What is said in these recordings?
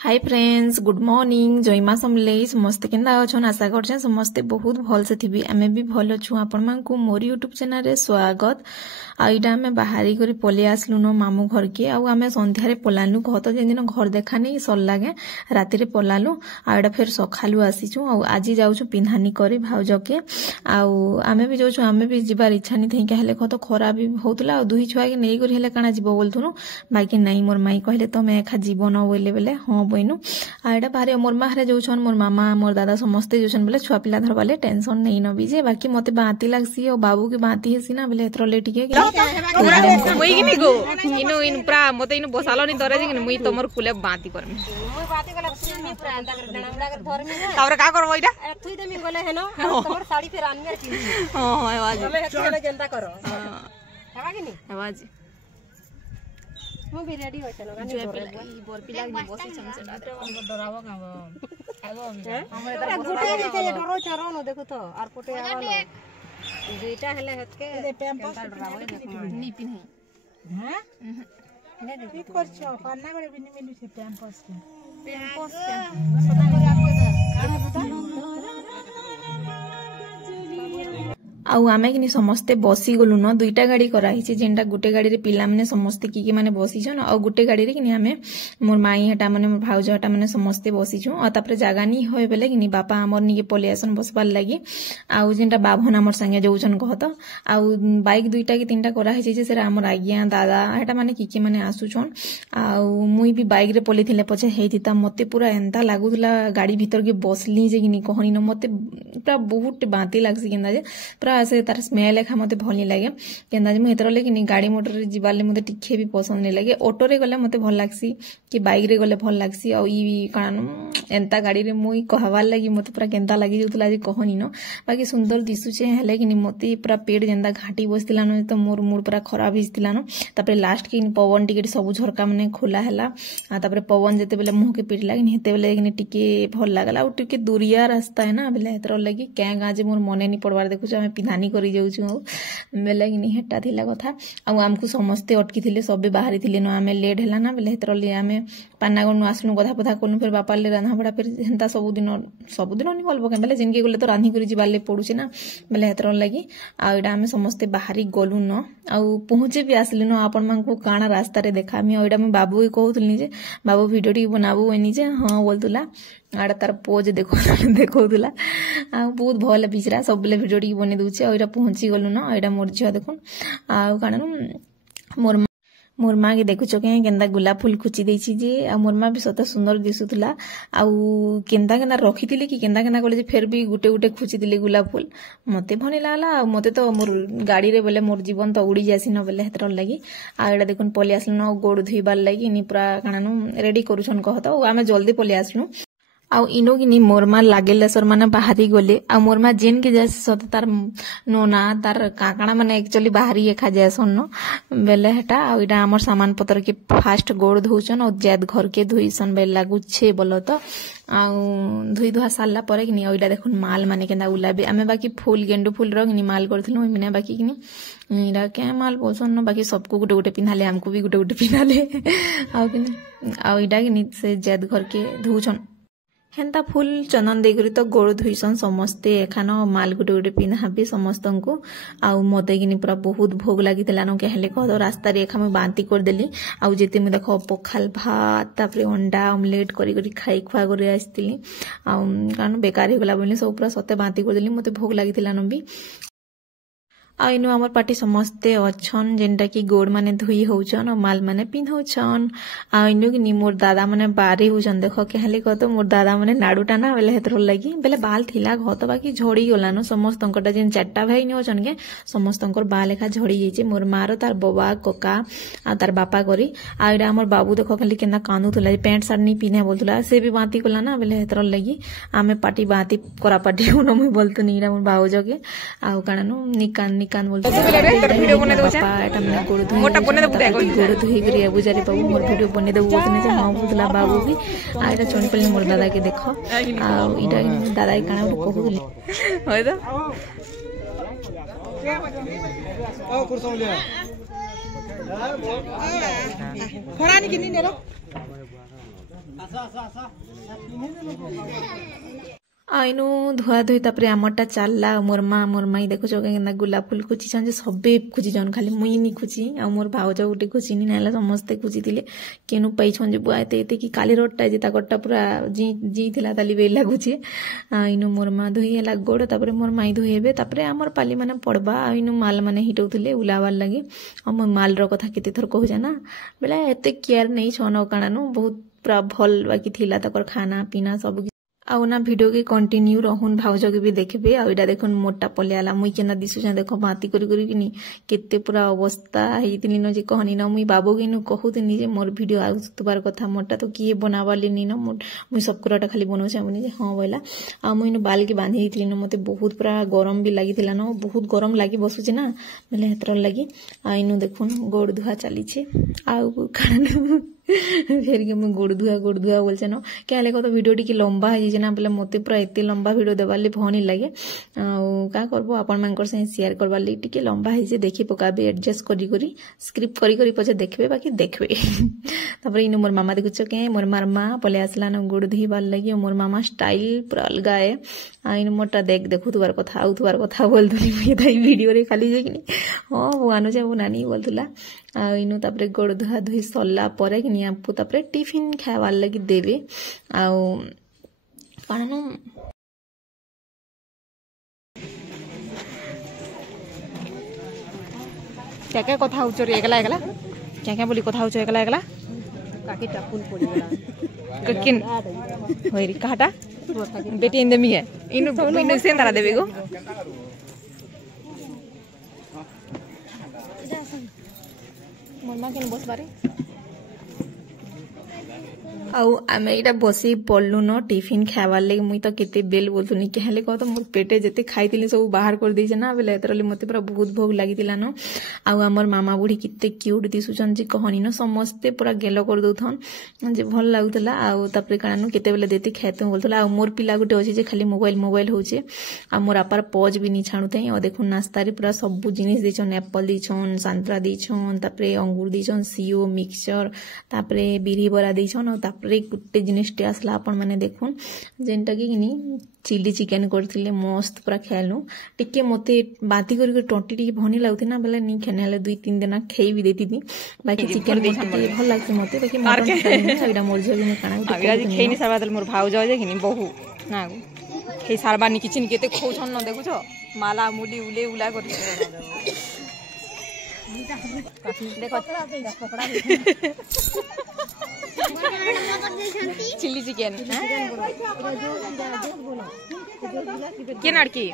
हाय friends, good morning. जयमा समले समस्ते केंदा अछन। आशा करछन समस्ते बहुत भल से थिबी। आमे भी भल छु। आपण मान को मोर यूट्यूब चैनल रे स्वागत। आइडा आमे बाहरी करी पले आसलु न मामू घर के। आउ आमे संध्या रे पलालु कहत जे दिन घर देखा नहीं सल लागे राति रे पलालु। आइडा फिर सखालु आसी छु। आउ आजी जाउ छु पिन्हानी करी भाउज के। आउ आमे भी जाउ छु। आमे भी जिबार इच्छा नहीं थई कहले कहत खरा भी होतला। आउ दुही छुआ के नै करी हेले काना जीवो बोलथुनु। बाकी नहीं मोर माई कहले तमे एखा जीवन बोले बेले हां बइनु। आइडा बाहर मोर माहरे जोछन मोर मामा मोर दादा समस्ते जोछन बेले छुआ पिला धरबाले टेंशन नहीं न बीजे। बाकी मते बाती लागसी और बाबू के बाती हेसी ना बेले एतरले टिके मुई किनी गो इन प्रा मते इन बसालो नि दरे जिन मुई तमर कुले बाती करमी मुई बाती कला सुनी प्रा अंदा कर देना उड़ा कर धरमी ना तावरे का करबो इडा थुई देमी गले हेनो तमर साड़ी फिर आनमे की हां आवाज चले जनता करो हेबा किनी आवाज मु भी रेडी हो चलो गानी ई बोर पिला नि बसी छमसे डरावो का आगो हमरे गुटे जे डरो चरो न देखो तो आर पोटे आवलो दुईटा हेले हतके पेम्पस डरावो देखो नी पिनही हां ने देखि करछो पाना करे बिनी मिलु से पेम्पस के पता नहीं आपको का आउ आमे कि समस्ते बसी गलु न दुईटा गाड़ी कराई जेनटा गुटे गाड़ी रे पिला माने समस्ते की माने बसी छन और गुटे गाड़ी रे कि आमे मोर माई हटा माने मोर भाउज हटा माने समस्ते बसी छु। और तापर जागा नी होय बेले कि बापा हमर निके पले आसन बसबार लागि। आउ जेनटा बाभन हमर संगे जोउछन कहत। आउ बाइक दुईटा कि तीनटा कराई जे सेरा हमर आज्ञा दादा हटा माने की माने आसु छन। आउ मुई भी बाइक रे पले थिले पछे हेतिता मते पूरा एंता लागुला गाड़ी भीतर के बसली जे कि कहनी न मते पूरा बहुत बाती लागसी केंदा जे पूरा से तार स्मेल एखा मते भल लागे केंदा जे हेतर ले कि गाड़ी मोटर रे जिबाले मते टिखे भी पसंद नहीं लागे। ऑटो रे गले मते भल लागसी कि बाइक रे गले भल लागसी। और ई कान एंता गाड़ी रे मुई कहवार लगी मते पूरा केंता लागि जोतला जे कहनी न। बाकी सुंदर दिसु छे हेले कि मते पूरा पेट जेंदा घाटी बसतिला न तो मोर मूड पूरा खराब हिस्तिला न। तापर लास्ट के पवन टिके सब झरका माने खोला हैला। तापर पवन जेते बेले मुंह के पेट लागे हेते बेले कि टिके भल लागला। और टिके दूरिया रास्ता है ना बेले हेतर लगी क्या गाजे मोर मने नहीं पड़वार देखु आमे पिधानी करी जाउछु बेले कि हेटा थिला कथा। आ आमको समस्ते अटकी थिले सबे बाहरी थिले न आमे लेट हैला ना बेले हेतर ले आमे पानागण आसनु गधा पथा कोनु फिर बापा ले रान्हा बडा फिर हेंता सब दिन नहीं गल्प के बेले जिनके गले तो रान्ही करी जिबाले पडुछि ना बेले हेतर लगी। आ एडा आमे समस्ते बाहरी गलु न आ पहुंचे भी आसले न आपन मान को काना रास्ता रे देखा मी एडा मैं बाबू के कहउतली जे बाबू वीडियो टी बनाबो एनी जे हां बोलतुला आड़ा तार पोज देखौला आ बहुत भल बिचरा सब बेले वीडियो टी बने दउछि। आ एडा पहुंची गलु न एडा मोर झिया देखुन आ काना मोर माँ के देखुच के केंदा गुलाब फूल खुची देछि जे आ मोर माँ भी सत सुंदर दिसुतला। आउ केंदा केंदा रखितिले कि केंदा केंदा कले जे फेर भी गुटे गुटे खुची दिले गुलाब फूल मते भनी लागला। आ मते तो मोर गाड़ी रे बेले मोर जीवन तो उड़ी जासी न बेले हेतर लगी। आ एडा देखुन पले आसलु न गोड़ धुइबार लगी नि पूरा कानानु रेडी करूछन कहत। आ आमे जल्दी पले आसलु। आउ इनो कि मोर माँ लागेले सर माने बाहरी गले। आ मोर माँ जेन के जैसे सत तार नोना तार काकाना माने एक्चुअली बाहरी एखा जैसन न बेले हेटा। आ इडा हमर सामान पत्र के फास्ट गोड़ धोउछन और जैद घर के धोइसन बेले लागु छे बोलो तो। आ धोई धुआ सारला परे कि ओइडा देखुन माल माने केंदा उलाबे आमे बाकी फूल गेंडू फूल रो कि माल करथिलु मिने बाकी कि इडा के माल बोसन न बाकी सबको गुटे गुटे पिन्हाले हमको भी गुटे गुटे पिन्हाले। आ इडा कि से जैद घर के धोउछन हेंता फूल चंदन देकरी तो गोड़ धुईसन समस्ते एखान माल गुटे गुटे पिन्हा भी समस्त को। आउ मते कि पूरा बहुत भोग लगी न कहले कह रास्ता रे एखा मैं बांती कर देली। आउ जेते मैं देख पखाल भात तापर अंडा ऑमलेट करी खाई खुआ कर आसती। आउ कारण बेकार हो गला बोली सब पूरा सते बांती कर देली मते भोग लगी न भी। आ इनु हमर पार्टी समस्ते अछन जेनटा कि गोड़ माने धुई होउछन और माल माने पिन्हउछन। आ इनु कि मोर दादा माने बारी होउछन देखो कहले कहत मोर दादा माने नाडुटा ना बेले हेतर लगी बेले बाल थिला घत बाकी झड़ी गला न समस्तंकटा जेन चारटा भाई नि होछन के समस्तंकर बाल एखा झड़ी जाइछे मोर मारो तार बाबा कोका आ तार बापा करी। आ एडा हमर बाबू देखो खाली केना कांदुथुला पैंट शर्ट नि पिने बोलतुला से भी बाती कला ना बेले हेतर लगी आमे पार्टी बाती करा पार्टी उन मुई बोलतो नीरा मोर बाबू जगे आ कानानु निकान कान बोलते वीडियो बने दउ छे एटा मने मोटा बने दउ गोड़ धुई करिया बुझारी बाबू मोर वीडियो बने दउ बोतने जे हां बोतला बाबू भी आ एटा चोनी पल्ले मोर दादा के देखो आ इडा दादा के काना कहउली होय तो ओ कुरसो ले खरा नि किनी नेरो आइनु धुआ धुई तापर आमरटा चलला मोर माई देखुछ केना गुलाब फूल खुचिछन जे सबे खुचिछन खाली मुई नि खुची आ मोर भाउज गुटे खुचिनी नाला समस्ते खुचितिले केनु पाइछन जे बुआ एते कि काली रोटटा जे ताकटा पूरा जी थिला ताली बे लागुछे आइनु मोर मा धुई हला गोड़ तापर मोर माई धुई हेबे तापर हमर पाली माने पड़बा आइनु माल माने हिटौथिले उलावार लागि हम माल रो कथा केते थर कहू जाना बेला एते केयर नै छन कानानु बहुत पूरा भल बाकी थिला तकर खाना पीना सब आउ ना वीडियो के कंटिन्यू रहून भाउज के भी देखबे आ इडा देखन मोटा पलियाला मुई केना दिसु जा देखो बाती करी करी किनी केते पूरा अवस्था हेतिनी न जे कहनी न मुई बाबू किनु कहूतिनी जे मोर वीडियो आउतबार कथा मोटा तो किए बनावाली नि न मुई सब कुराटा खाली बनौ छ मुनी जे हां बोला आ मुई न बाल के बांधी हितली न मते बहुत पूरा गरम भी लागिथिला न बहुत गरम लागि बसु छ ना बेले हेतर लागि आइनु देखुन गोड़ धुआ चली छे आउ खाना फिर के मुई गोड़ धुआ बोलछे न केले को तो वीडियो टी लंबा है जे ना बोले मते पूरा एते लंबा वीडियो देबाले भनी लागे का करबो आपण मानकर से शेयर करबा ले टी लंबा है जे देखि पकाबे एडजस्ट करी करी स्क्रिप्ट करी करी पछे देखबे बाकी देखबे तबरे इन मोर मामा देखुछ के मोर मामा पले आसला न गोड़ धुई बाल लागि मोर मामा स्टाइल पूरा अलगा है आइन मोटा देखु तुवार कथा आउ तुवार कथा बोल दुनी मुई ताई वीडियो रे खाली जे किनी हां बुआनो जे नानी बोलतुला आ इनु तापरे गोड़ धुआ धुई सरला परे कि आपको तापरे टिफिन खावार लागि देबे आ कारणो क्या क्या कथा होचो रे एकला एकला क्या क्या बोली कथा होचो एकला एकला काकी टापुन पड़ी किन होइरी काटा बेटी इंदमी है इनु सेन तारा देबे गो मम्मा केन बस बारे आउ आमे इटा बसी पड़लु न टिफिन खावार लागि मुई तो केते बेल बोलतुनी केहले कह तो मोर पेटे जते खाइतिली सब बाहर कर दैछ ना बेले एतरले मते पूरा बहुत भोग लागितिला न आउ हमर मामा बुढ़ी केते क्यूट दिसुचन जे कहनी न समस्ते पूरा गेलो कर दउथन जे भल लागुतला आउ तापर कानु केते बेले देते खाइते बोलतला आउ मोर पिला गुटे अछि जे खाली मोबाइल होचे आ मोर अपार पज भी नि छाणुते आ देखु नास्ता रे पूरा सब जिनिस दिछन एप्पल दिछन संतरा दिछन तापर अंगूर दिछन सीओ मिक्सचर तापर बिरी बरा दिछन तापरे गुटे जिनिसटे आसला आपण माने देखुन जेनटा कि चिली चिकन करथिले मस्त पूरा खेलनु टिके मते बाती करी टंटी टिके भनी लागुते ना बेले नी खेने हले 2-3 दिन खेई भी देती बाकी चिकन टिके भल लागते मते बाकी मटन एटा मोर जे नि काना आज खेइनी सारबा दल मोर भाउ जाय जे किनी बहु ना खेई सारबा नि किछन केते खौछन न देखुछो माला मुली उले उला करी देखो पकड़ा चिली चिकन के नाड़की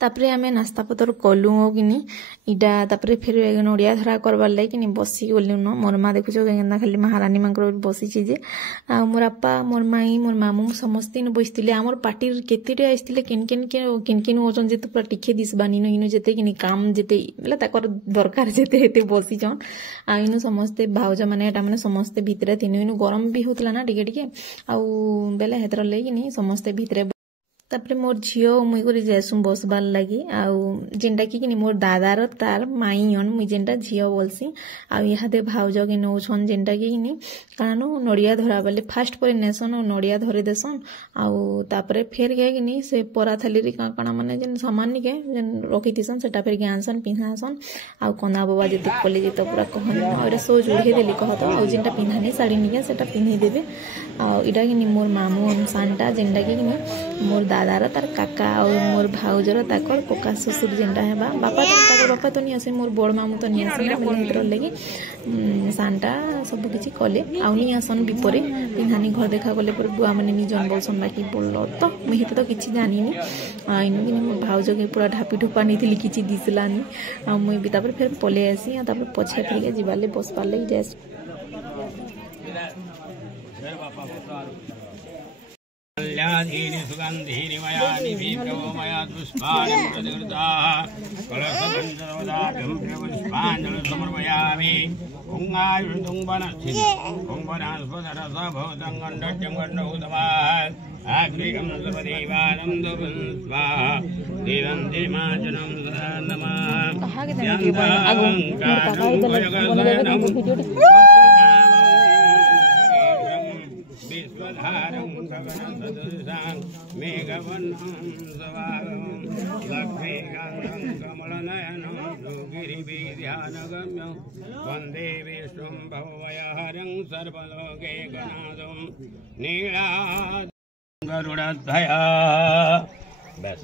तापरे आमे नास्ता पतर कलु किनी इडा तापरे फिर नड़िया धरा करबार लागि किनी बसी गलु न मोर मा देखुछो केना खाली महारानी मांकर बसी छी जे आ मोर अपा मोर माई मोर मामू समस्त न बसितिले हमर पार्टी केतेटे आइतिले किन ओजन जे पूरा टिके दिस बानी न इनु जेते किनी काम जेते मतलब ताकर दरकार जेते हेते बसी जन आ इनु समस्त भाउज माने एटा माने समस्त भितरे तिनु इनु गरम भी होतला ना टिके टिके आ बेले हेतर लागि नि समस्त भितरे तापरे मोर झियो मुई करी जैसु बसबार लगी आउ जेनटा कि मोर दादार तार माई अन मुई जेनटा झियो बोलसी आउ इहादे भाउज के नौछन जेनटा कि कानो नड़िया धरा बेले फास्ट पर नेसन नड़िया धरे देसन आउ तापरे फेर के कि से परा थाली रे काना माने जेन सामान के जेन रखी दिसन सेटा फेर के आनसन पिन्हासन आउ कना बाबा जते कोले जे तो पूरा कहन और सो जोड़े देली कहत आउ जेनटा पिन्हानी साड़ी निके सेटा पिन्ही देबे आउ इडा कि मोर मामू अनुसानटा जेनटा कि मोर दादार तार काका और मोर भाउजर ताकर कोका ससुर जेनटा हेबा बापा ताकर बापा तो नहीं आसे मोर बड़ मामू तो नहीं आसे ना लगी सानटा सब किछि कले आउ नहीं आसन विपरे पिन्हानी घर देखा गले पर बुआ माने निजन बोलसन बाकी बोललो तो मुई तो किछि जानिनी आइनु कि मोर भाउज के पूरा ढापी ढुपा नहीं किछि दिसलानी आ मुई भी तापर फिर पले आसी आ तापर पछे फिर के जिबाले बसपार लगी जाय माल्याधीनि सुगन्धीनि मयानि विप्रवमया पुष्पाणि प्रदृताः कलशमण्डलवदाभ्यं पुष्पाञ्जलिसमर्पयामि कुङ्गायुधं वनस्थिति कुम्भनास्पदरसः भवतं गण्डट्यं गण्डौतमात् आग्निकं सर्वदेवानं स्वाहा देवं देमाजनं सदा नमः विश्वधारं गगनसदृशां मेघवर्णं सवागं लक्ष्मीकान्तं कमलनयनं सुगिरिविध्यानगम्यं वन्दे विष्णुं भवभयहरं सर्वलोकैकनाथं नीलागरुडध्वजा बस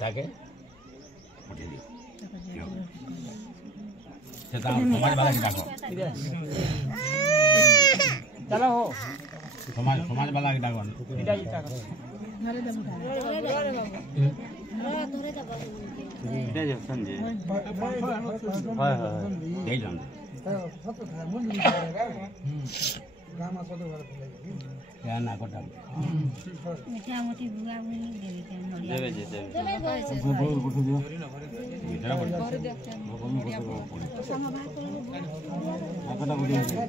ताके समाज वाला की डाको चलो हो समाज वाला की डाको संजय क्या ना कोटा मिठा मोटी बुआ बुनी देवे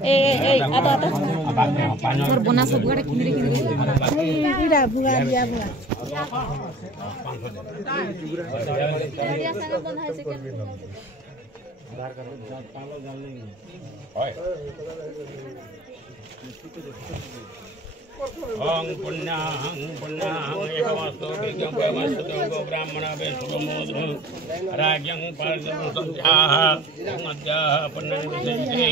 ए आता और बना सब गड़ा किनरे इरा बुआ दिया बुआ 500 संग बना है चिकन बाहर कर पालो डाल लेंगे ओए ओं पुण्यां एकमस्तु विज्ञापमस्तु ब्राह्मणाभे शुभमोदं राज्यं पार्श्वं सत्याः मध्याः पुण्यविशेषे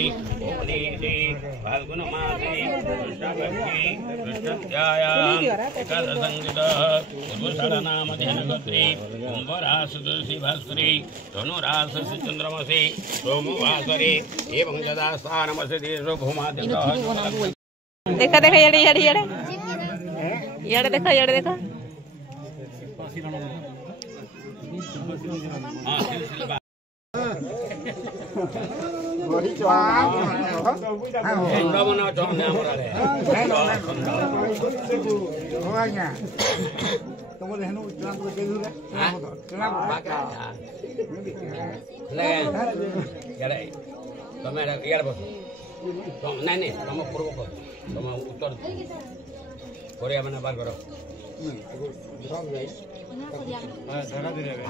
ओनीति फाल्गुनमासे कृष्णपक्षे कृष्णत्यायाम् एकादशसङ्गीतः पुरुषरनामधेनुगत्रे कुम्भराशि भास्करे धनुराशि चन्द्रमसि सोमवासरे एवं यदा स्थानमसि देशो भूमादितः देखा देखा यारे यारे यारे यारे देखा नहीं तुम पूर्व कर तुम उत्तर कोरिया मैंने बार करो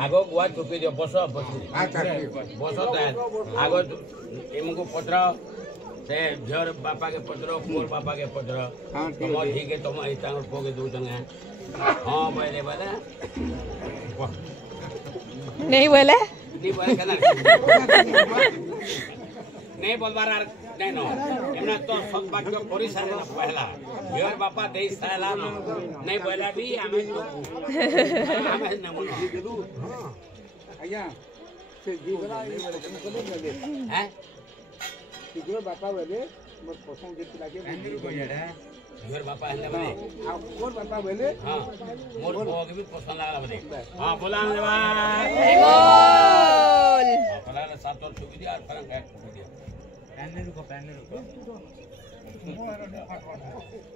आगो गुआ चुपी दियो बस बस आगो इमको पत्र से झर बापा के पत्र मोर बापा के पत्र तुम ठीक है तुम इतना पोगे दो जन हाँ बोले बोले नहीं बोले नहीं बोलबार नहीं नो एमना तो सब बाक्य करि सारे न पहला योर बापा देई साला न नहीं बोला भी हमें तो हमें न बोलो आया से जीवला हैं तीगो बापा बोले मोर पसंद के लागे मंदिर को याडा योर बापा है बोले आ मोर बापा बोले हां मोर भोग भी पसंद लगा बोले हां बोला रे भाई बोल बोला रे सात और छुपी दिया और फरक है छुपी दिया पैनल को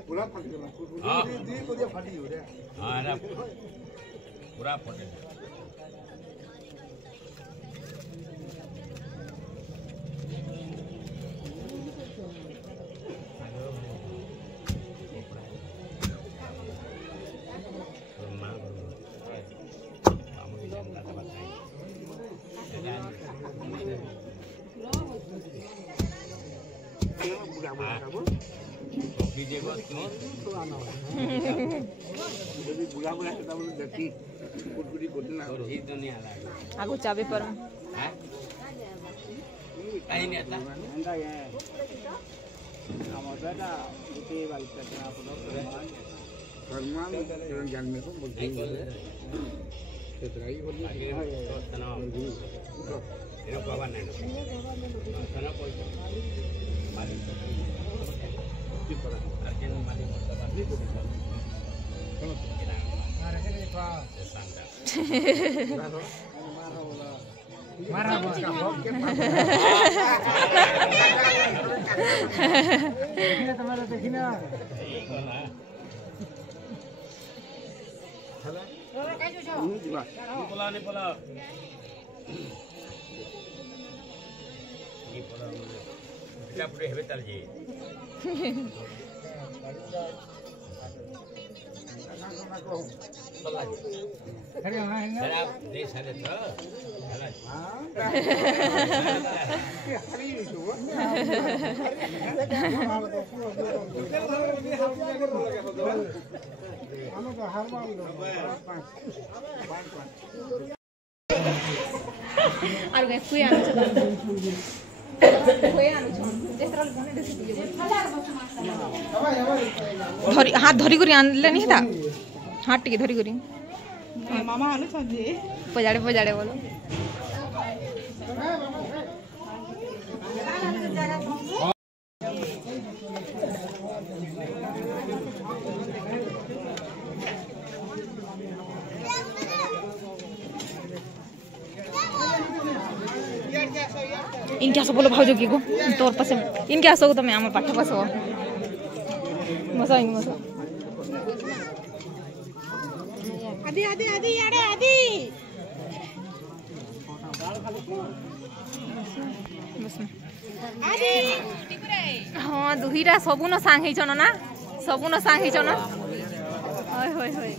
पूरा फट गया हां दी को दिया फटी हो रे हां ना पूरा फटे आगो चाबी पर कहीं नहीं आता बोला नहीं बोला ये बोला क्या पूरे हेबे ताल जी बोला सर आप दे सारे तो हाथ धरी करी आनले नहीं था हाथ टिके धरी करी मामा आलू सब्जी पजाड़े पजाड़े बोलो इनके आसो बोलो भाउजो की को तोर पास इनके आसो तो मैं आम पाठ पास हो मसा इन मसा आदि आदि आदि याडे आदि आदि हां दुहिरा सबु न सांग हे छन ना सबु न सांग हे छन होय होय होय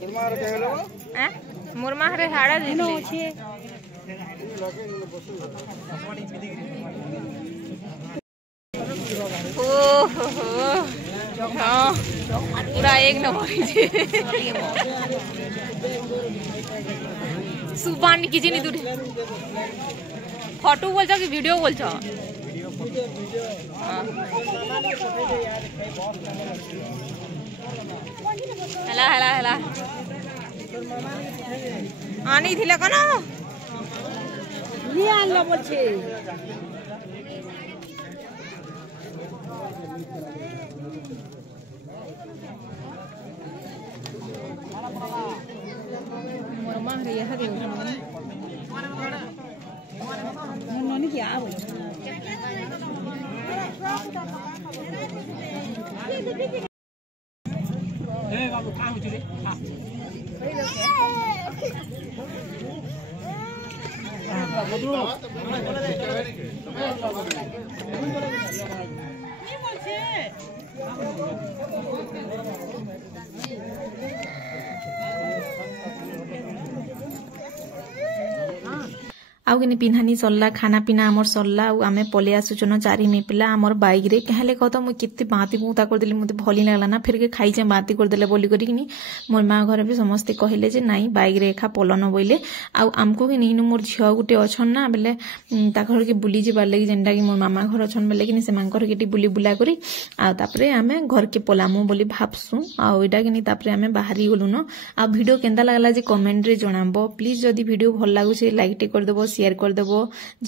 मुरमार के हेलो हैं मुरमा रे हाड़ा दिनो छे हाँ पूरा एक नंबर सुबान किसी नहीं दूर फोटो बोल कि वीडियो बोल हेला हेला हेला आनी थिले कना ये आलो बोलछे मोर मां रे यहा दे नोनी क्या आवे ए बाबू का हो रे आउ कि पिन्हानी सरला खाना पीना आमर सरला आमे पले आसुचन चारि मे पिला आमर बाइक रे कहले कहत मु केते बाती पुता कर देली मते भली लागला ना फिर के खाई जे बाती कर देले बोली करी कि मोर मां घर भी समस्त कहले जे नाही बाइक रे एखा पलन बोइले आउ आमको कि नीनु मोर झियो गुटे अछन ना बेले ता घर के बुली जेबार लागि जेंडा कि मोर मामा घर अछन बेले कि से मांकर केटी बुली बुला करी आ तापरे आमे घर के पलामु बोली भाबसु आ एटा कि तापरे आमे बाहरी गलु न आ वीडियो केंदा लागला जे कमेंट रे जणाबो प्लीज जदी वीडियो भल लागु छे लाइक टे कर देबो शेयर कर देबो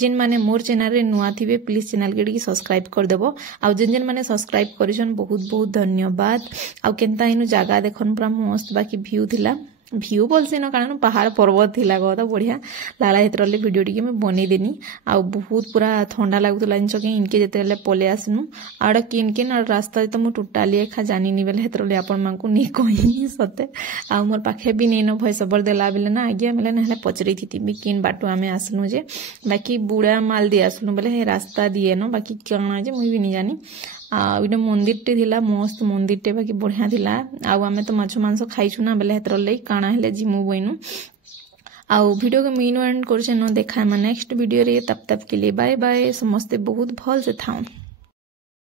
जिन माने मोर चैनल रे नुआ थिबे प्लीज चैनल के सब्सक्राइब कर देबो आ जिन माने सब्सक्राइब करिसन बहुत बहुत धन्यवाद आ केंता इनु जागा देखन पूरा मस्त बाकी व्यू थिला व्यू बोलसे न कारण पहाड़ पर्वत थिला गो त बढ़िया लाला हेतरले वीडियो टिके मैं बनै देनी आ बहुत पूरा ठंडा लागुतला इंचो के इनके जेतेले पले आसनु आड़ किन किन और रास्ता त मु टोटाली खा जानी नि बेले हेतरले आपन मानकु नि कहि सते आ मोर पाखे भी नै न भय सबर देला बेले ना आज्ञा मेले नहले पचरी थिति बि किन बाटो आमे आसनु जे बाकी बुढ़ा माल दे आसनु बेले हे रास्ता दिए न बाकी कना जे मुई भी नि जानी आ मंदिर टे थिला मस्त मंदिर टे बाकी बढ़िया थिला आउ आमे तो माछ मांस खाइछु ना बेले हेतर लई काना हेले जिमु बइनु आ वीडियो के मीन एंड करछे न देखा नेक्स्ट वीडियो रे तब तक के लिए बाय बाय समस्त बहुत भल से थाउ।